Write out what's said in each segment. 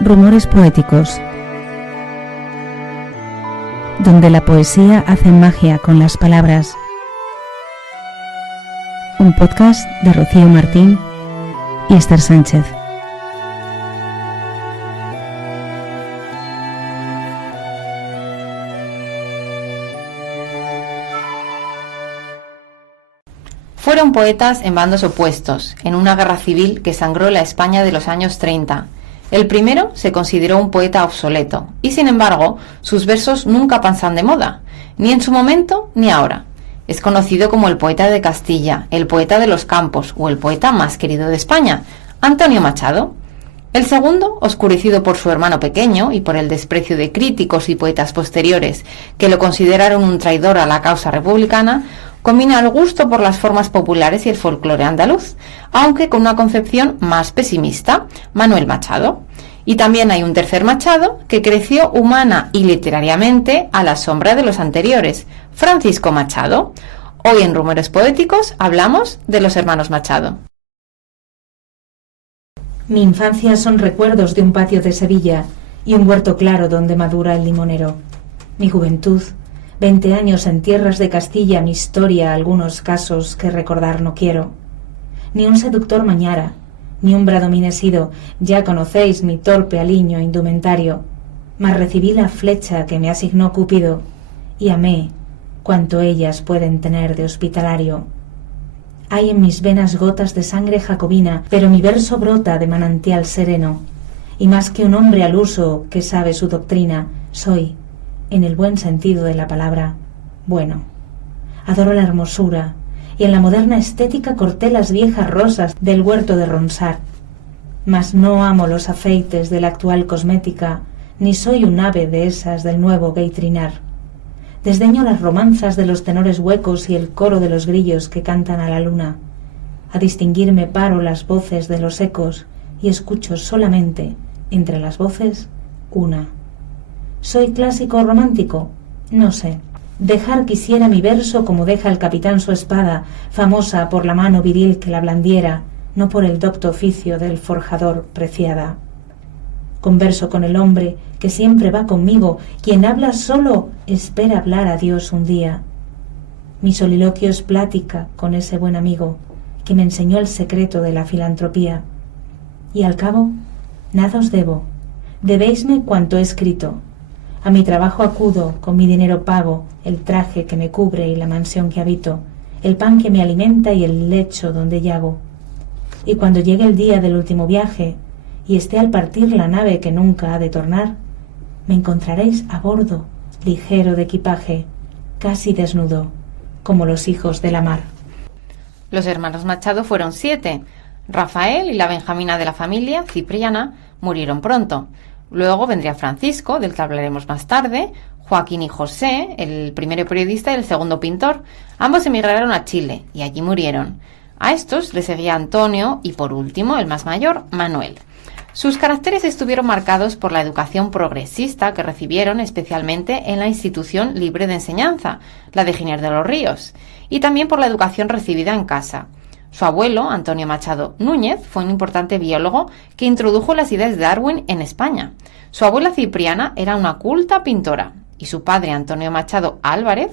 Rumores poéticos, donde la poesía hace magia con las palabras. Un podcast de Rocío Martín y Esther Sánchez. Fueron poetas en bandos opuestos, en una guerra civil que sangró la España de los años 30. El primero se consideró un poeta obsoleto, y sin embargo, sus versos nunca pasan de moda, ni en su momento ni ahora. Es conocido como el poeta de Castilla, el poeta de los campos o el poeta más querido de España, Antonio Machado. El segundo, oscurecido por su hermano pequeño y por el desprecio de críticos y poetas posteriores que lo consideraron un traidor a la causa republicana, combina el gusto por las formas populares y el folclore andaluz, aunque con una concepción más pesimista, Manuel Machado. Y también hay un tercer Machado que creció humana y literariamente a la sombra de los anteriores, Francisco Machado. Hoy en Rumores Poéticos hablamos de los hermanos Machado. Mi infancia son recuerdos de un patio de Sevilla y un huerto claro donde madura el limonero. Mi juventud, 20 años en tierras de Castilla, mi historia, algunos casos que recordar no quiero. Ni un seductor mañara, ni un bradomín sido, ya conocéis mi torpe aliño indumentario, mas recibí la flecha que me asignó Cúpido, y amé cuanto ellas pueden tener de hospitalario. Hay en mis venas gotas de sangre jacobina, pero mi verso brota de manantial sereno, y más que un hombre al uso que sabe su doctrina, soy, en el buen sentido de la palabra, bueno. Adoro la hermosura, y en la moderna estética corté las viejas rosas del huerto de Ronsard. Mas no amo los afeites de la actual cosmética, ni soy un ave de esas del nuevo gaitrinar. Desdeño las romanzas de los tenores huecos y el coro de los grillos que cantan a la luna. A distinguirme paro las voces de los ecos y escucho solamente, entre las voces, una. ¿Soy clásico o romántico? No sé. Dejar quisiera mi verso como deja el capitán su espada, famosa por la mano viril que la blandiera, no por el docto oficio del forjador preciada. Converso con el hombre que siempre va conmigo, quien habla solo espera hablar a Dios un día. Mi soliloquio es plática con ese buen amigo que me enseñó el secreto de la filantropía. Y al cabo, nada os debo, debéisme cuanto he escrito. A mi trabajo acudo, con mi dinero pago, el traje que me cubre y la mansión que habito, el pan que me alimenta y el lecho donde llago. Y cuando llegue el día del último viaje, y esté al partir la nave que nunca ha de tornar, me encontraréis a bordo, ligero de equipaje, casi desnudo, como los hijos de la mar. Los hermanos Machado fueron 7. Rafael y la Benjamina de la familia, Cipriana, murieron pronto. Luego vendría Francisco, del que hablaremos más tarde, Joaquín y José, el primero periodista y el segundo pintor. Ambos emigraron a Chile y allí murieron. A estos le seguía Antonio y, por último, el más mayor, Manuel. Sus caracteres estuvieron marcados por la educación progresista que recibieron especialmente en la Institución Libre de Enseñanza, la de Giner de los Ríos, y también por la educación recibida en casa. Su abuelo, Antonio Machado Núñez, fue un importante biólogo que introdujo las ideas de Darwin en España. Su abuela Cipriana era una culta pintora y su padre, Antonio Machado Álvarez,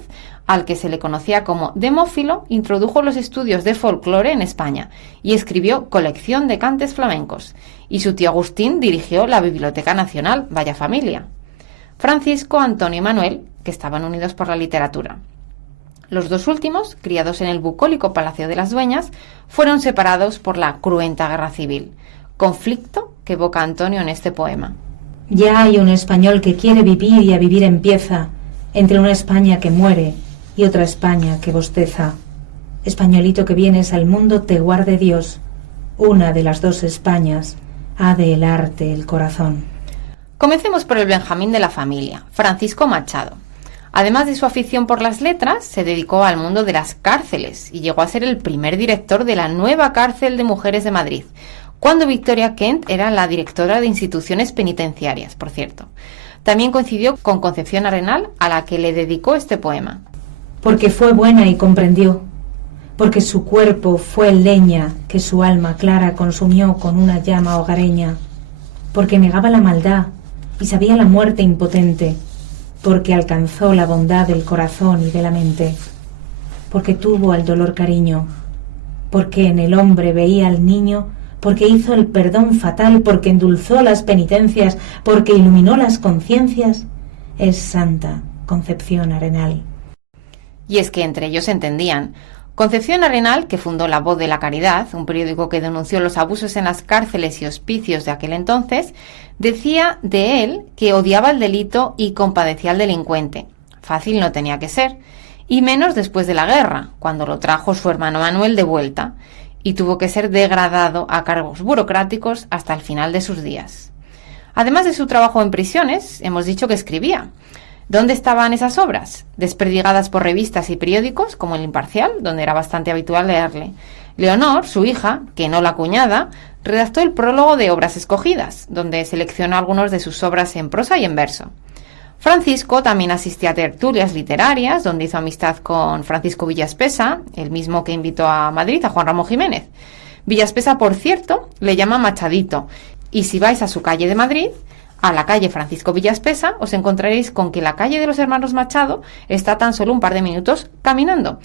al que se le conocía como Demófilo, introdujo los estudios de folclore en España y escribió Colección de cantes flamencos. Y su tío Agustín dirigió la Biblioteca Nacional, vaya familia. Francisco, Antonio y Manuel, que estaban unidos por la literatura. Los dos últimos, criados en el bucólico Palacio de las Dueñas, fueron separados por la cruenta guerra civil, conflicto que evoca Antonio en este poema. Ya hay un español que quiere vivir y a vivir empieza, entre una España que muere y otra España que bosteza. Españolito que vienes al mundo te guarde Dios, una de las dos Españas ha de helarte el corazón. Comencemos por el Benjamín de la familia, Francisco Machado. Además de su afición por las letras, se dedicó al mundo de las cárceles y llegó a ser el primer director de la nueva cárcel de mujeres de Madrid, cuando Victoria Kent era la directora de instituciones penitenciarias, por cierto. También coincidió con Concepción Arenal, a la que le dedicó este poema. Porque fue buena y comprendió, porque su cuerpo fue leña que su alma clara consumió con una llama hogareña. porque negaba la maldad y sabía la muerte impotente, porque alcanzó la bondad del corazón y de la mente, porque tuvo al dolor cariño, porque en el hombre veía al niño, porque hizo el perdón fatal, porque endulzó las penitencias, porque iluminó las conciencias, es Santa Concepción Arenal. Y es que entre ellos se entendían. Concepción Arenal, que fundó La Voz de la Caridad, un periódico que denunció los abusos en las cárceles y hospicios de aquel entonces, decía de él que odiaba el delito y compadecía al delincuente. Fácil no tenía que ser, y menos después de la guerra, cuando lo trajo su hermano Manuel de vuelta, y tuvo que ser degradado a cargos burocráticos hasta el final de sus días. Además de su trabajo en prisiones, hemos dicho que escribía. ¿Dónde estaban esas obras? Desperdigadas por revistas y periódicos, como El Imparcial, donde era bastante habitual leerle. Leonor, su hija, que no la cuñada, redactó el prólogo de Obras Escogidas, donde seleccionó algunos de sus obras en prosa y en verso. Francisco también asistía a tertulias literarias, donde hizo amistad con Francisco Villaspesa, el mismo que invitó a Madrid a Juan Ramón Jiménez. Villaspesa, por cierto, le llama Machadito, y si vais a su calle de Madrid, a la calle Francisco Villaspesa, os encontraréis con que la calle de los hermanos Machado está tan solo un par de minutos caminando.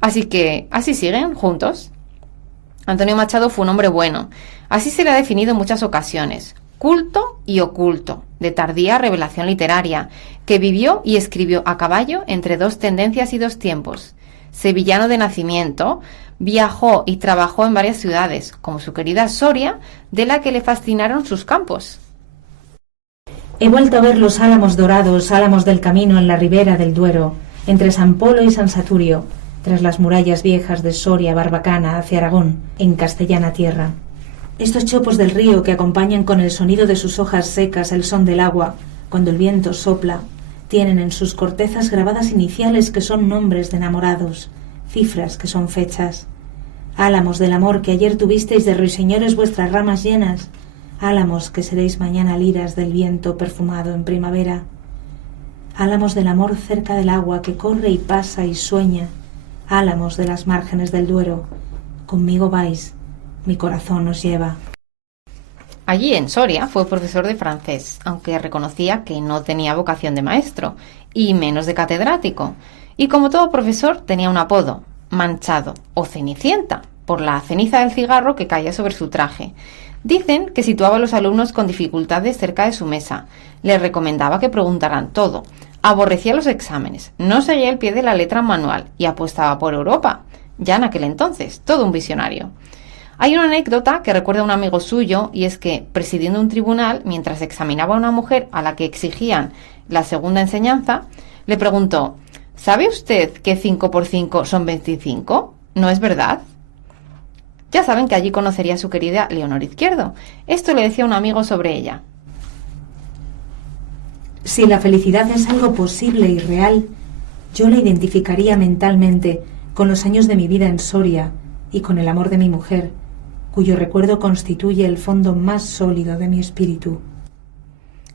Así que así siguen juntos. Antonio Machado fue un hombre bueno. Así se le ha definido en muchas ocasiones. Culto y oculto, de tardía revelación literaria, que vivió y escribió a caballo entre dos tendencias y dos tiempos. Sevillano de nacimiento, viajó y trabajó en varias ciudades, como su querida Soria, de la que le fascinaron sus campos. He vuelto a ver los álamos dorados, álamos del camino en la ribera del Duero, entre San Polo y San Saturio, tras las murallas viejas de Soria, Barbacana, hacia Aragón, en castellana tierra. Estos chopos del río que acompañan con el sonido de sus hojas secas el son del agua, cuando el viento sopla, tienen en sus cortezas grabadas iniciales que son nombres de enamorados, cifras que son fechas. Álamos del amor que ayer tuvisteis de ruiseñores vuestras ramas llenas, álamos que seréis mañana liras del viento perfumado en primavera. Álamos del amor cerca del agua que corre y pasa y sueña, álamos de las márgenes del Duero. Conmigo vais, mi corazón os lleva. Allí en Soria fue profesor de francés, aunque reconocía que no tenía vocación de maestro, y menos de catedrático. Y como todo profesor tenía un apodo, Manchado o Cenicienta, por la ceniza del cigarro que caía sobre su traje. Dicen que situaba a los alumnos con dificultades cerca de su mesa, les recomendaba que preguntaran todo, aborrecía los exámenes, no seguía el pie de la letra manual y apostaba por Europa, ya en aquel entonces, todo un visionario. Hay una anécdota que recuerda a un amigo suyo, y es que, presidiendo un tribunal, mientras examinaba a una mujer a la que exigían la segunda enseñanza, le preguntó: ¿sabe usted que 5 por 5 son 25? ¿No es verdad? Ya saben que allí conocería a su querida Leonor Izquierdo. Esto le decía un amigo sobre ella. Si la felicidad es algo posible y real, yo la identificaría mentalmente con los años de mi vida en Soria y con el amor de mi mujer, cuyo recuerdo constituye el fondo más sólido de mi espíritu.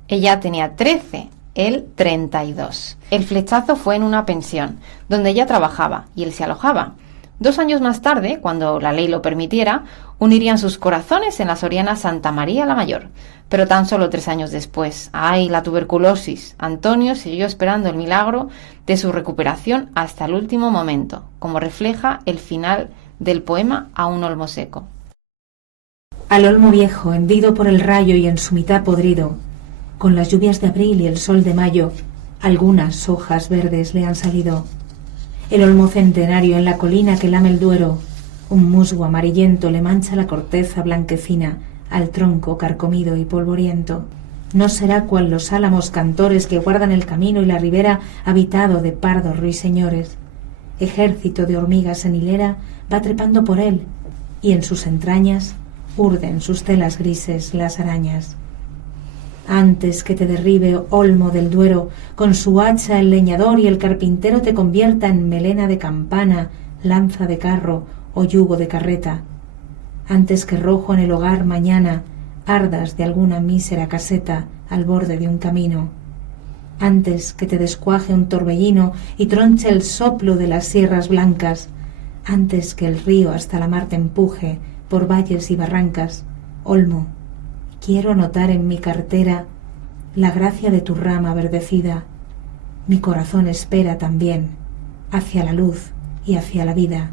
Ella tenía 13, él 32. El flechazo fue en una pensión, donde ella trabajaba y él se alojaba. 2 años más tarde, cuando la ley lo permitiera, unirían sus corazones en la soriana Santa María la Mayor. Pero tan solo 3 años después, ¡ay, la tuberculosis! Antonio siguió esperando el milagro de su recuperación hasta el último momento, como refleja el final del poema A un olmo seco. Al olmo viejo, hendido por el rayo y en su mitad podrido, con las lluvias de abril y el sol de mayo, algunas hojas verdes le han salido. El olmo centenario en la colina que lame el Duero, un musgo amarillento le mancha la corteza blanquecina al tronco carcomido y polvoriento. No será cual los álamos cantores que guardan el camino y la ribera habitado de pardos ruiseñores. Ejército de hormigas en hilera va trepando por él, y en sus entrañas urden sus telas grises las arañas. Antes que te derribe, olmo del Duero, con su hacha el leñador y el carpintero te convierta en melena de campana, lanza de carro o yugo de carreta. Antes que rojo en el hogar mañana ardas de alguna mísera caseta al borde de un camino. Antes que te descuaje un torbellino y tronche el soplo de las sierras blancas. Antes que el río hasta la mar te empuje por valles y barrancas. Olmo, Quiero anotar en mi cartera la gracia de tu rama verdecida. Mi corazón espera también hacia la luz y hacia la vida,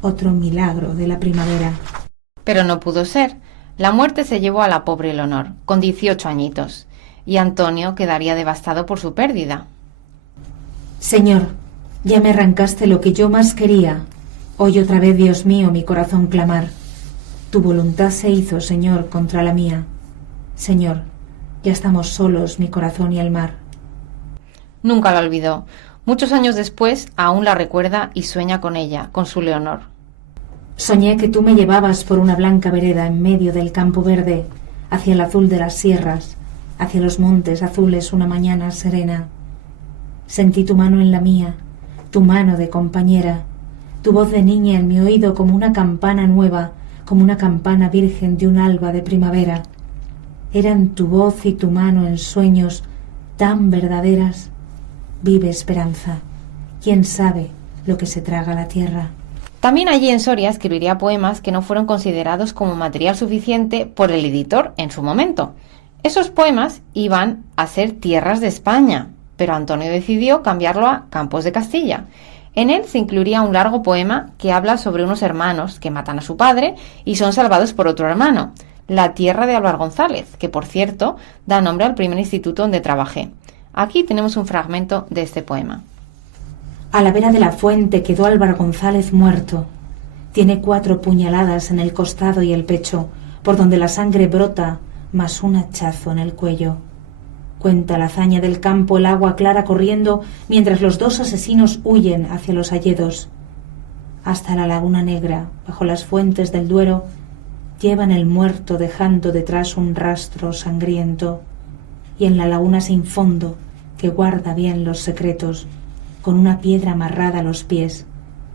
otro milagro de la primavera. Pero no pudo ser. La muerte se llevó a la pobre Leonor, con 18 añitos, y Antonio quedaría devastado por su pérdida. Señor, ya me arrancaste lo que yo más quería. Hoy otra vez, Dios mío, mi corazón clamar. Tu voluntad se hizo, Señor, contra la mía. Señor, ya estamos solos, mi corazón y el mar. Nunca la olvidó. Muchos años después aún la recuerda y sueña con ella, con su Leonor. Soñé que tú me llevabas por una blanca vereda en medio del campo verde, hacia el azul de las sierras, hacia los montes azules una mañana serena. Sentí tu mano en la mía, tu mano de compañera, tu voz de niña en mi oído como una campana nueva, como una campana virgen de un alba de primavera. Eran tu voz y tu mano en sueños tan verdaderas. Vive esperanza. ¿Quién sabe lo que se traga la tierra? También allí en Soria escribiría poemas que no fueron considerados como material suficiente por el editor en su momento. Esos poemas iban a ser Tierras de España, pero Antonio decidió cambiarlo a Campos de Castilla. En él se incluiría un largo poema que habla sobre unos hermanos que matan a su padre y son salvados por otro hermano, La tierra de Álvaro González, que por cierto da nombre al primer instituto donde trabajé. Aquí tenemos un fragmento de este poema. A la vera de la fuente quedó Álvaro González muerto. Tiene 4 puñaladas en el costado y el pecho, por donde la sangre brota, más un hachazo en el cuello. Cuenta la hazaña del campo el agua clara corriendo, mientras los 2 asesinos huyen hacia los hayedos. Hasta la Laguna Negra, bajo las fuentes del Duero, llevan el muerto dejando detrás un rastro sangriento. Y en la laguna sin fondo, que guarda bien los secretos, con una piedra amarrada a los pies,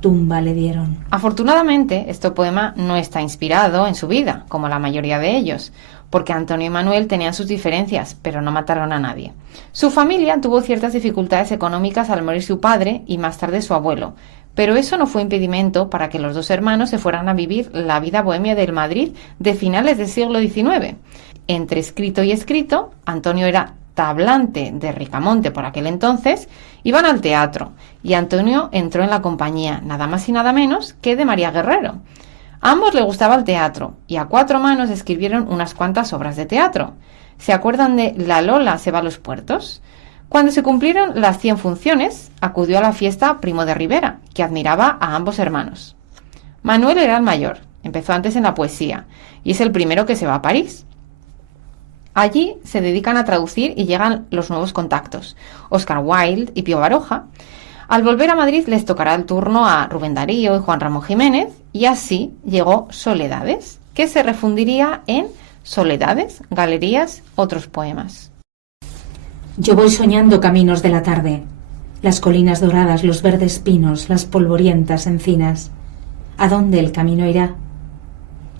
tumba le dieron. Afortunadamente, este poema no está inspirado en su vida, como la mayoría de ellos, porque Antonio y Manuel tenían sus diferencias, pero no mataron a nadie. Su familia tuvo ciertas dificultades económicas al morir su padre y más tarde su abuelo, pero eso no fue impedimento para que los 2 hermanos se fueran a vivir la vida bohemia del Madrid de finales del siglo XIX. Entre escrito y escrito, Antonio era tablante de Ricamonte por aquel entonces, iban al teatro y Antonio entró en la compañía, nada más y nada menos que de María Guerrero. A ambos le gustaba el teatro y a 4 manos escribieron unas cuantas obras de teatro. ¿Se acuerdan de La Lola se va a los puertos? Cuando se cumplieron las 100 funciones, acudió a la fiesta Primo de Rivera, que admiraba a ambos hermanos. Manuel era el mayor, empezó antes en la poesía y es el primero que se va a París. Allí se dedican a traducir y llegan los nuevos contactos, Oscar Wilde y Pío Baroja. Al volver a Madrid les tocará el turno a Rubén Darío y Juan Ramón Jiménez, y así llegó Soledades, que se refundiría en Soledades, Galerías, otros poemas. Yo voy soñando caminos de la tarde, las colinas doradas, los verdes pinos, las polvorientas encinas. ¿A dónde el camino irá?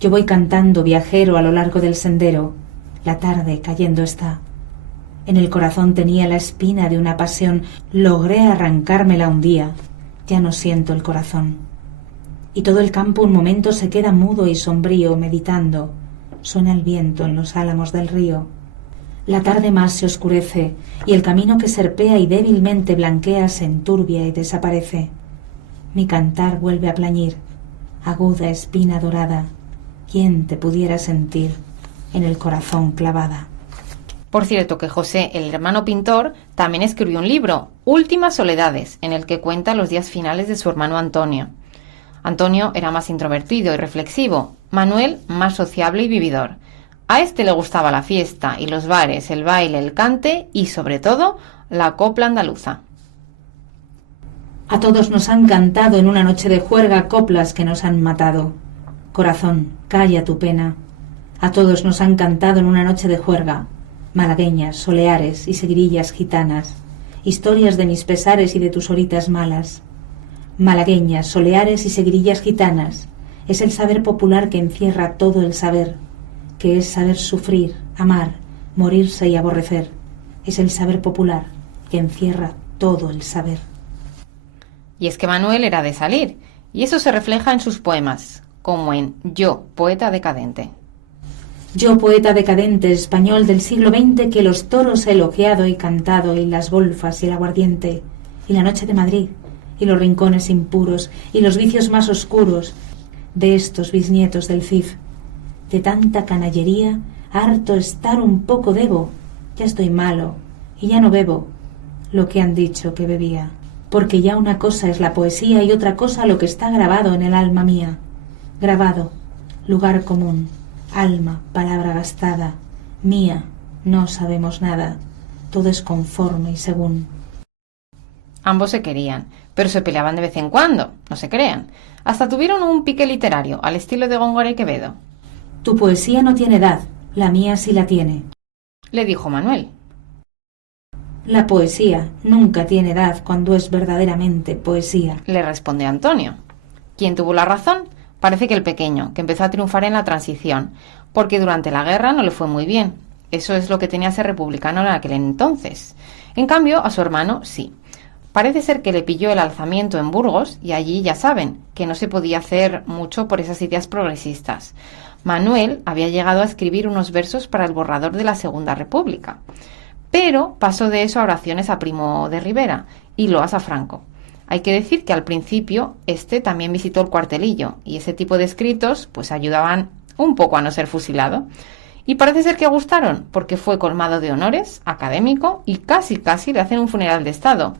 Yo voy cantando viajero a lo largo del sendero, la tarde cayendo está. En el corazón tenía la espina de una pasión, logré arrancármela un día, ya no siento el corazón. Y todo el campo un momento se queda mudo y sombrío, meditando. Suena el viento en los álamos del río. La tarde más se oscurece, y el camino que serpea y débilmente blanquea se enturbia y desaparece. Mi cantar vuelve a plañir, aguda espina dorada, ¿quién te pudiera sentir en el corazón clavada? Por cierto que José, el hermano pintor, también escribió un libro, Últimas Soledades, en el que cuenta los días finales de su hermano Antonio. Antonio era más introvertido y reflexivo, Manuel más sociable y vividor. A este le gustaba la fiesta y los bares, el baile, el cante y, sobre todo, la copla andaluza. A todos nos han cantado en una noche de juerga coplas que nos han matado. Corazón, calla tu pena. A todos nos han cantado en una noche de juerga, malagueñas, soleares y seguirillas gitanas, historias de mis pesares y de tus horitas malas. Malagueñas, soleares y seguirillas gitanas, es el saber popular que encierra todo el saber, que es saber sufrir, amar, morirse y aborrecer. Es el saber popular que encierra todo el saber. Y es que Manuel era de salir, y eso se refleja en sus poemas, como en Yo, poeta decadente. Yo, poeta decadente español del siglo XX, que los toros he elogiado y cantado, y las golfas y el aguardiente, y la noche de Madrid, y los rincones impuros, y los vicios más oscuros de estos bisnietos del Cid. De tanta canallería, harto estar un poco debo, ya estoy malo, y ya no bebo lo que han dicho que bebía. Porque ya una cosa es la poesía y otra cosa lo que está grabado en el alma mía. Grabado, lugar común, alma, palabra gastada, mía, no sabemos nada, todo es conforme y según. Ambos se querían, pero se peleaban de vez en cuando, no se crean. Hasta tuvieron un pique literario, al estilo de Góngora y Quevedo. Tu poesía no tiene edad, la mía sí la tiene, Le dijo Manuel. La poesía nunca tiene edad cuando es verdaderamente poesía, Le respondió Antonio. ¿Quién tuvo la razón? Parece que el pequeño, que empezó a triunfar en la transición, porque durante la guerra no le fue muy bien. Eso es lo que tenía ser republicano en aquel entonces. En cambio, a su hermano sí. Parece ser que le pilló el alzamiento en Burgos y allí ya saben que no se podía hacer mucho por esas ideas progresistas. Manuel había llegado a escribir unos versos para el borrador de la Segunda República, pero pasó de eso a oraciones a Primo de Rivera y loas a Franco. Hay que decir que al principio este también visitó el cuartelillo y ese tipo de escritos pues ayudaban un poco a no ser fusilado. Y parece ser que gustaron porque fue colmado de honores, académico y casi le hacen un funeral de estado.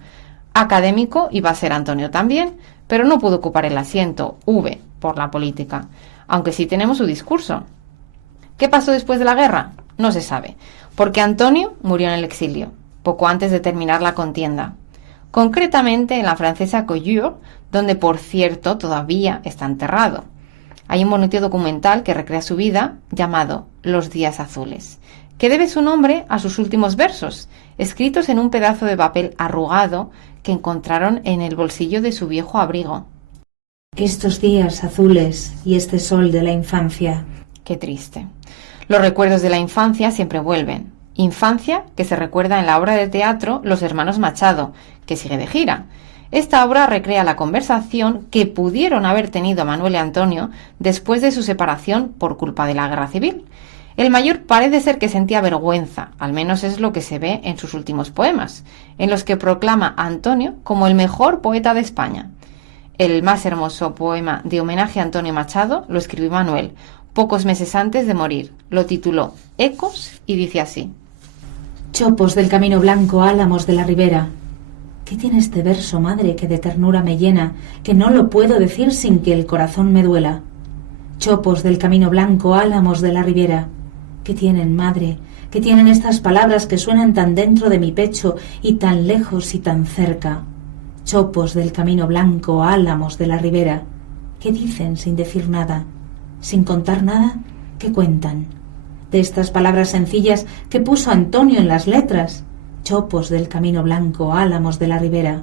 Académico iba a ser Antonio también, pero no pudo ocupar el asiento, por la política, aunque sí tenemos su discurso. ¿Qué pasó después de la guerra? No se sabe, porque Antonio murió en el exilio, poco antes de terminar la contienda. Concretamente en la francesa Collioure, donde por cierto todavía está enterrado. Hay un bonito documental que recrea su vida llamado Los días azules, que debe su nombre a sus últimos versos, escritos en un pedazo de papel arrugado que encontraron en el bolsillo de su viejo abrigo. Estos días azules y este sol de la infancia. Qué triste. Los recuerdos de la infancia siempre vuelven. Infancia que se recuerda en la obra de teatro Los hermanos Machado, que sigue de gira. Esta obra recrea la conversación que pudieron haber tenido Manuel y Antonio después de su separación por culpa de la guerra civil. El mayor parece ser que sentía vergüenza, al menos es lo que se ve en sus últimos poemas, en los que proclama a Antonio como el mejor poeta de España. El más hermoso poema de homenaje a Antonio Machado lo escribió Manuel, pocos meses antes de morir. Lo tituló Ecos y dice así: Chopos del camino blanco, álamos de la ribera. ¿Qué tiene este verso, madre, que de ternura me llena, que no lo puedo decir sin que el corazón me duela? Chopos del camino blanco, álamos de la ribera. ¿Qué tienen, madre? ¿Qué tienen estas palabras que suenan tan dentro de mi pecho y tan lejos y tan cerca? Chopos del camino blanco, álamos de la ribera. ¿Qué dicen sin decir nada? Sin contar nada, ¿qué cuentan? De estas palabras sencillas que puso Antonio en las letras. Chopos del camino blanco, álamos de la ribera.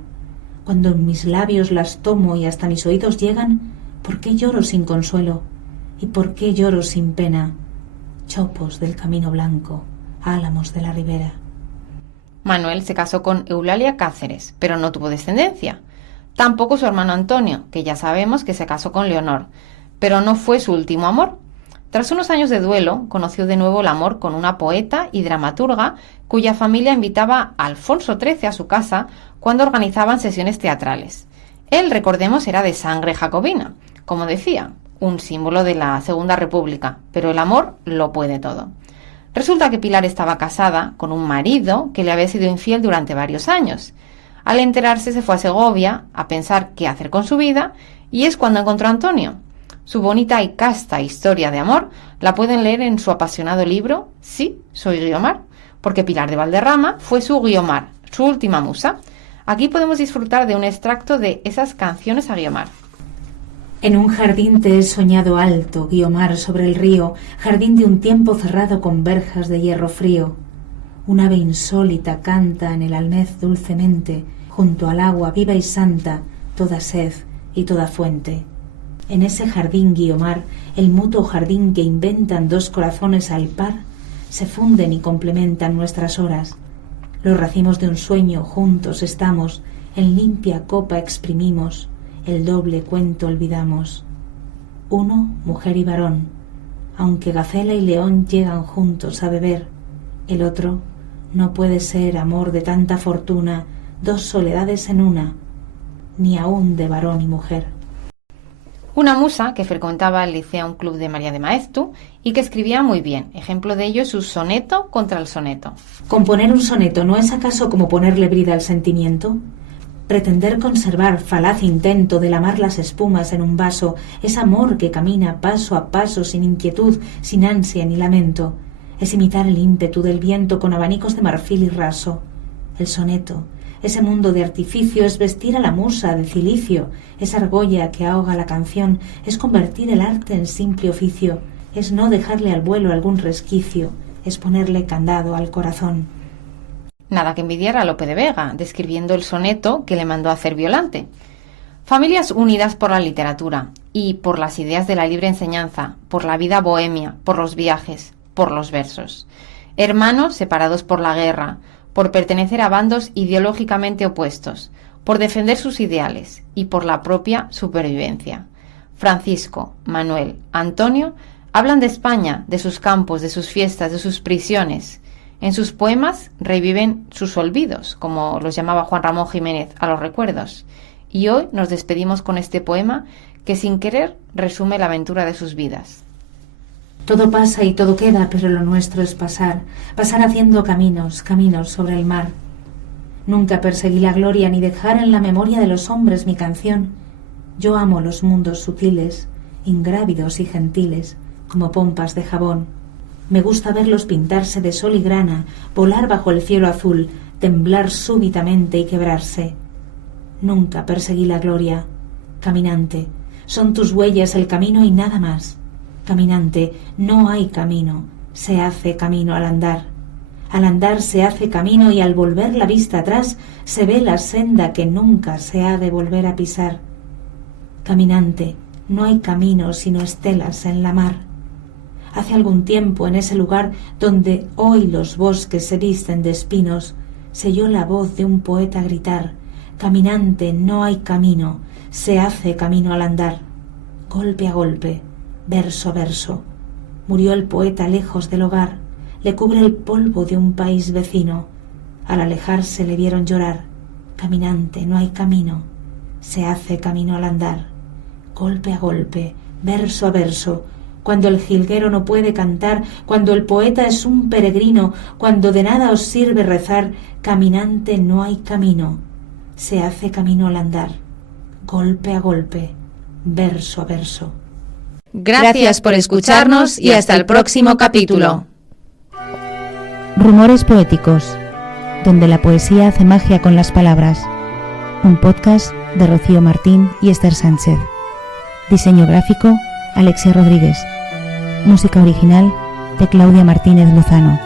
Cuando en mis labios las tomo y hasta mis oídos llegan, ¿por qué lloro sin consuelo? ¿Y por qué lloro sin pena? Chopos del camino blanco, álamos de la ribera. Manuel se casó con Eulalia Cáceres, pero no tuvo descendencia. Tampoco su hermano Antonio, que ya sabemos que se casó con Leonor, pero no fue su último amor. Tras unos años de duelo, conoció de nuevo el amor con una poeta y dramaturga cuya familia invitaba a Alfonso XIII a su casa cuando organizaban sesiones teatrales. Él, recordemos, era de sangre jacobina, como decía, un símbolo de la Segunda República, pero el amor lo puede todo. Resulta que Pilar estaba casada con un marido que le había sido infiel durante varios años. Al enterarse se fue a Segovia a pensar qué hacer con su vida y es cuando encontró a Antonio. Su bonita y casta historia de amor la pueden leer en su apasionado libro Sí, soy Guiomar, porque Pilar de Valderrama fue su Guiomar, su última musa. Aquí podemos disfrutar de un extracto de esas canciones a Guiomar. En un jardín te he soñado alto, Guiomar, sobre el río, jardín de un tiempo cerrado con verjas de hierro frío. Un ave insólita canta en el almez dulcemente, junto al agua viva y santa, toda sed y toda fuente. En ese jardín, Guiomar, el mutuo jardín que inventan dos corazones al par, se funden y complementan nuestras horas. Los racimos de un sueño juntos estamos, en limpia copa exprimimos, el doble cuento olvidamos. Uno, mujer y varón, aunque gacela y león llegan juntos a beber. El otro no puede ser amor de tanta fortuna, dos soledades en una, ni aun de varón y mujer. Una musa que frecuentaba el Liceum Club de María de Maeztu y que escribía muy bien. Ejemplo de ello es su soneto contra el soneto. Componer un soneto ¿no es acaso como ponerle brida al sentimiento? Pretender conservar, falaz intento de lamar las espumas en un vaso, es amor que camina paso a paso sin inquietud, sin ansia ni lamento. Es imitar el ímpetu del viento con abanicos de marfil y raso. El soneto, ese mundo de artificio, es vestir a la musa de cilicio, es argolla que ahoga la canción, es convertir el arte en simple oficio, es no dejarle al vuelo algún resquicio, es ponerle candado al corazón. Nada que envidiar a Lope de Vega, describiendo el soneto que le mandó a hacer Violante. Familias unidas por la literatura y por las ideas de la libre enseñanza, por la vida bohemia, por los viajes, por los versos. Hermanos separados por la guerra, por pertenecer a bandos ideológicamente opuestos, por defender sus ideales y por la propia supervivencia. Francisco, Manuel, Antonio hablan de España, de sus campos, de sus fiestas, de sus prisiones. En sus poemas reviven sus olvidos, como los llamaba Juan Ramón Jiménez a los recuerdos. Y hoy nos despedimos con este poema que sin querer resume la aventura de sus vidas. Todo pasa y todo queda, pero lo nuestro es pasar, pasar haciendo caminos, caminos sobre el mar. Nunca perseguí la gloria ni dejar en la memoria de los hombres mi canción. Yo amo los mundos sutiles, ingrávidos y gentiles, como pompas de jabón. Me gusta verlos pintarse de sol y grana, volar bajo el cielo azul, temblar súbitamente y quebrarse. Nunca perseguí la gloria. Caminante, son tus huellas el camino y nada más. Caminante, no hay camino, se hace camino al andar. Al andar se hace camino y al volver la vista atrás se ve la senda que nunca se ha de volver a pisar. Caminante, no hay camino sino estelas en la mar. Hace algún tiempo en ese lugar donde hoy los bosques se visten de espinos, se oyó la voz de un poeta gritar: caminante, no hay camino, se hace camino al andar. Golpe a golpe, verso a verso, murió el poeta lejos del hogar, le cubre el polvo de un país vecino. Al alejarse le vieron llorar: caminante, no hay camino, se hace camino al andar. Golpe a golpe, verso a verso, cuando el jilguero no puede cantar, cuando el poeta es un peregrino, cuando de nada os sirve rezar, caminante, no hay camino, se hace camino al andar. Golpe a golpe, verso a verso. Gracias por escucharnos y hasta el próximo capítulo. Rumores poéticos, donde la poesía hace magia con las palabras. Un podcast de Rocío Martín y Esther Sánchez. Diseño gráfico, Alexia Rodríguez. Música original de Claudia Martínez Lozano.